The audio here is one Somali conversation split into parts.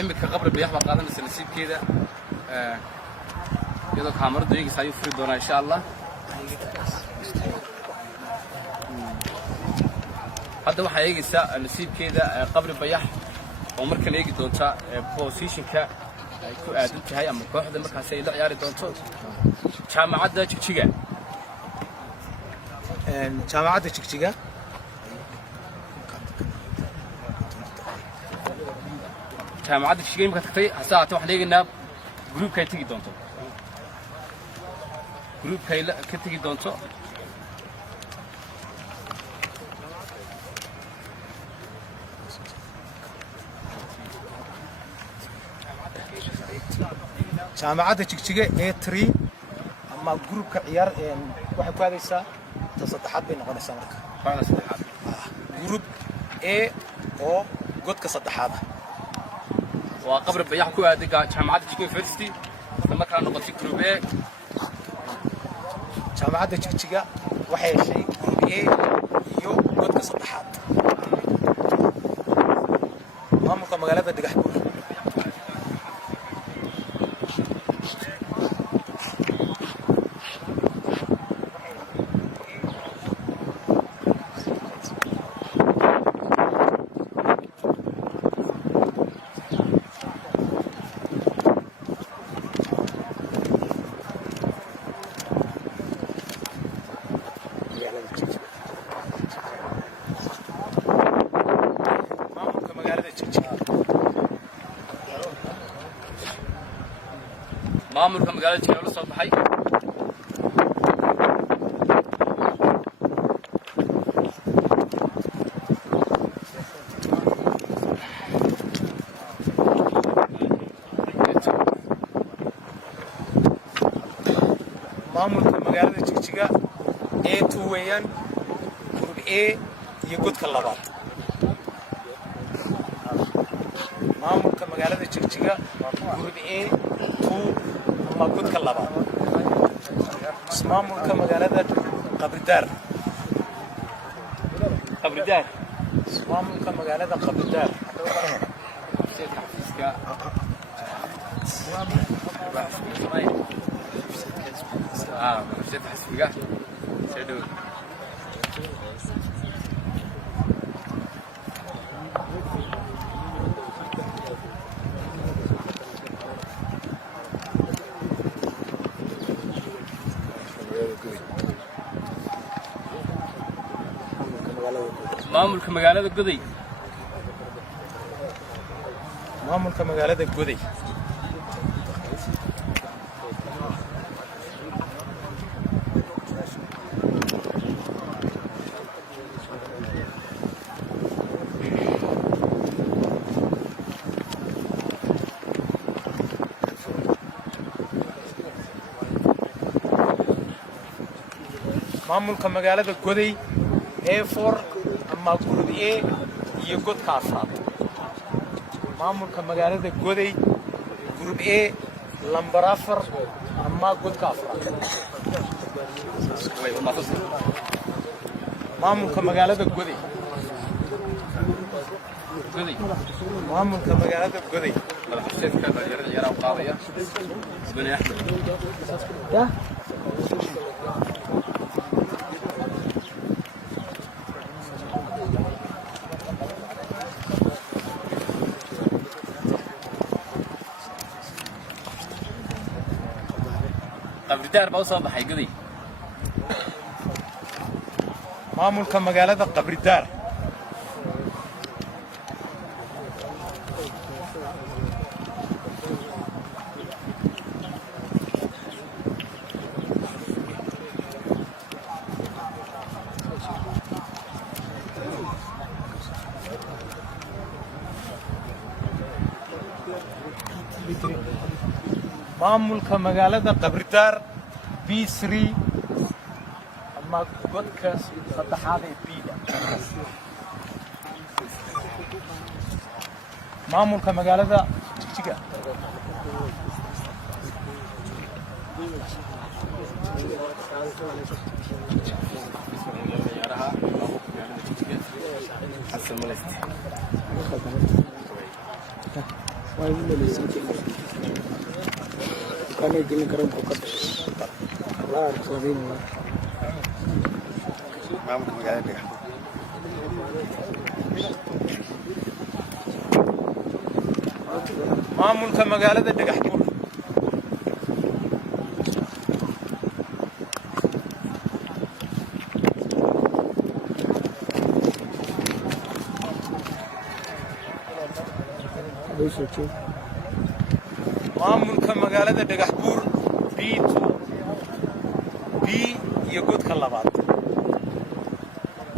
إمك قبر بيحبط قادم السنسيب كذا يلا كاميرا دقيقة سيفرد دونا إن شاء الله. هذا واحد يجي سا نسيب كذا قبر بيح ومركز يجي دونتا بوزيشن كا يكون أدوت هاي أما واحد مركز سيدا ياري دونتا جامعة تشجيع جامعة تشجيع جامعة تشجيع مكتفي هسا واحد يجي ناب جروب كي تيجي دونتا جروب كي تيجي دونتا جامعة تشجيع A3 أما جروب كعيار واحد كويسة تصدحات بين غنى سمرك. فعلا صدحات. جروب A أو جود كصدحات. وقبل بيحكوا هذه جامعة تشجيع فيرستي لما كانوا نقطي جروب A. جامعة تشجيع واحد شيء جروب A يو جود كصدحات. ما ممكن مقالات الدقة حكوا. مامور كم قال تشيلوا الصوت حي مامور كم قال تشجيع A2 ويان جروب A يجود كلابات مامور كم قال تشجيع جروب A2 ما جود كلابات مامور كم قال قبر دار مامور كم قال قبر دار مشيت حسبك سعدو مامولك مقالة قضي مامولك مقالة قضي مامولك مقالة قضي A4 أما جروب A يجود كافراد مامولك مقالة قضي جروب A لمبرافر أما جود كافراد مامولك مقالة قضي مامولك مقالة قضي حسيت كان يرى وقاضية بني أحمد قبردار بوصل بحي قضي مامولك مقالة قبردار مامولك مقالة قبردار B3 أما قدك صدحات بيدا مامولك مقالة تشجيع maamulka magaalada Dhagaxbuur maamulka magaalada Dhagaxbuur B2 B iyo godka labaad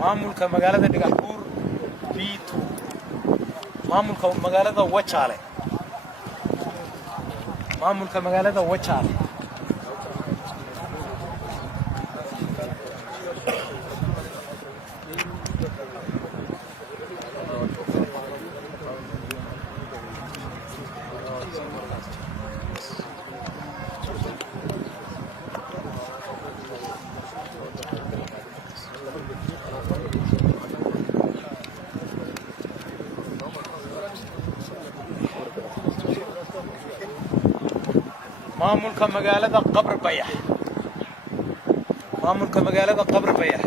maamulka magaalada Dhagaxbuur B2 maamulka magaalada Wajaale maamulka magaalada Wajaale maamulka magaalada Qabr Bayax maamulka magaalada Qabr Bayax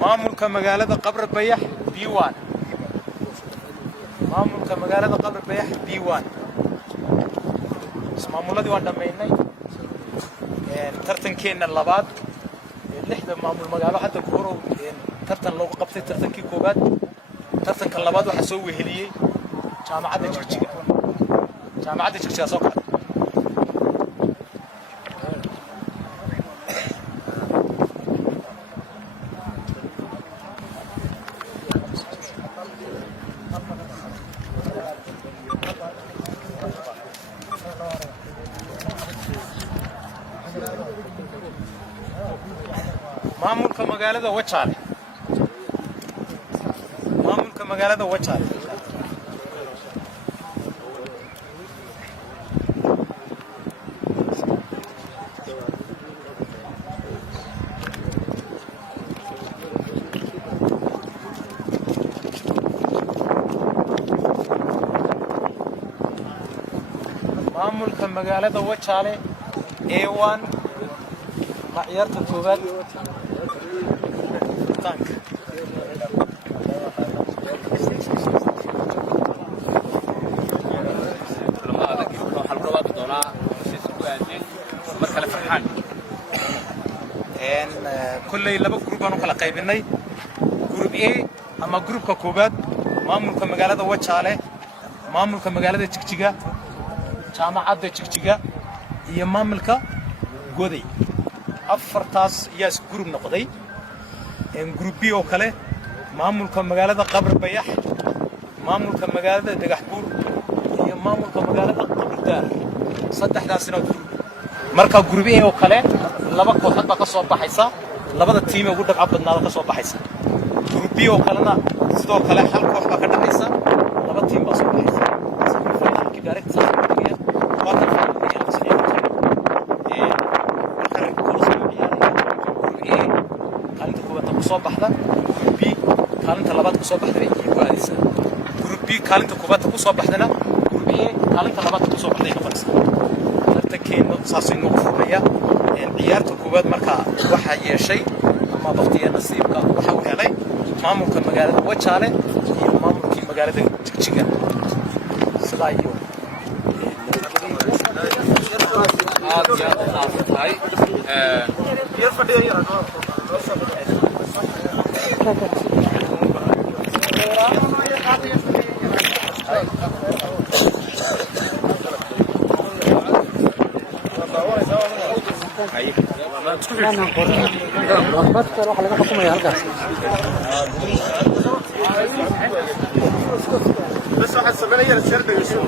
maamulka magaalada Qabr Bayax B1 maamulka magaalada Qabr Bayax B1 ismaamuladii waan dhameynay tartankeena labaad lixda maamul magaalo hadda ku hor tartan loo qabtay tartankii koobaad tartanka labaad waxa soo weheliyay jaamacadda Jigjiga soo kacday maamulka magaalada Wajaale maamulka magaalada Wajaale maamulka magaalada Wajaale A1 معيارته كوبات تانك لما هذا كيف حل رواد دونا سيسوقين مركله فرحان ان كل لبا جروب انو كلا قيبناي جروب A اما جروب كوبات maamulka magaalada Wajaale maamulka magaalada Jigjiga jaamacadda Jigjiga iyo maamulka Goday afartaas yaas group noqday group B oo kale maamulka magaalada Qabr Bayax maamulka magaalada Dhagaxbuur iyo maamulka magaalada Qabr saddexdaasina marka group A oo kale laba kooxood ka soo baxaysa labada tiim ugu dhaqab badnaada ka soo baxaysa group B oo kalena sidoo kale hal koox ka dhaxaysa laba tiim baa soo baxaysa ki direct soo baxda group B kaalinta labaad ku soo baxday iyo waadisa group B kaalinta koobaad ku soo baxdana group A kaalinta labaad ku soo baxday fadhiisa tartankeena saasay noo furaya ciyaarta koobaad marka waxa yeeshay ama waqtiga nasiibka waxa uu helay maamulka magaalada Wajaale iyo maamulkii magaalada Jigjiga sidaa iyo yar fadhiya yar بس واحد سبعية السرد يسوي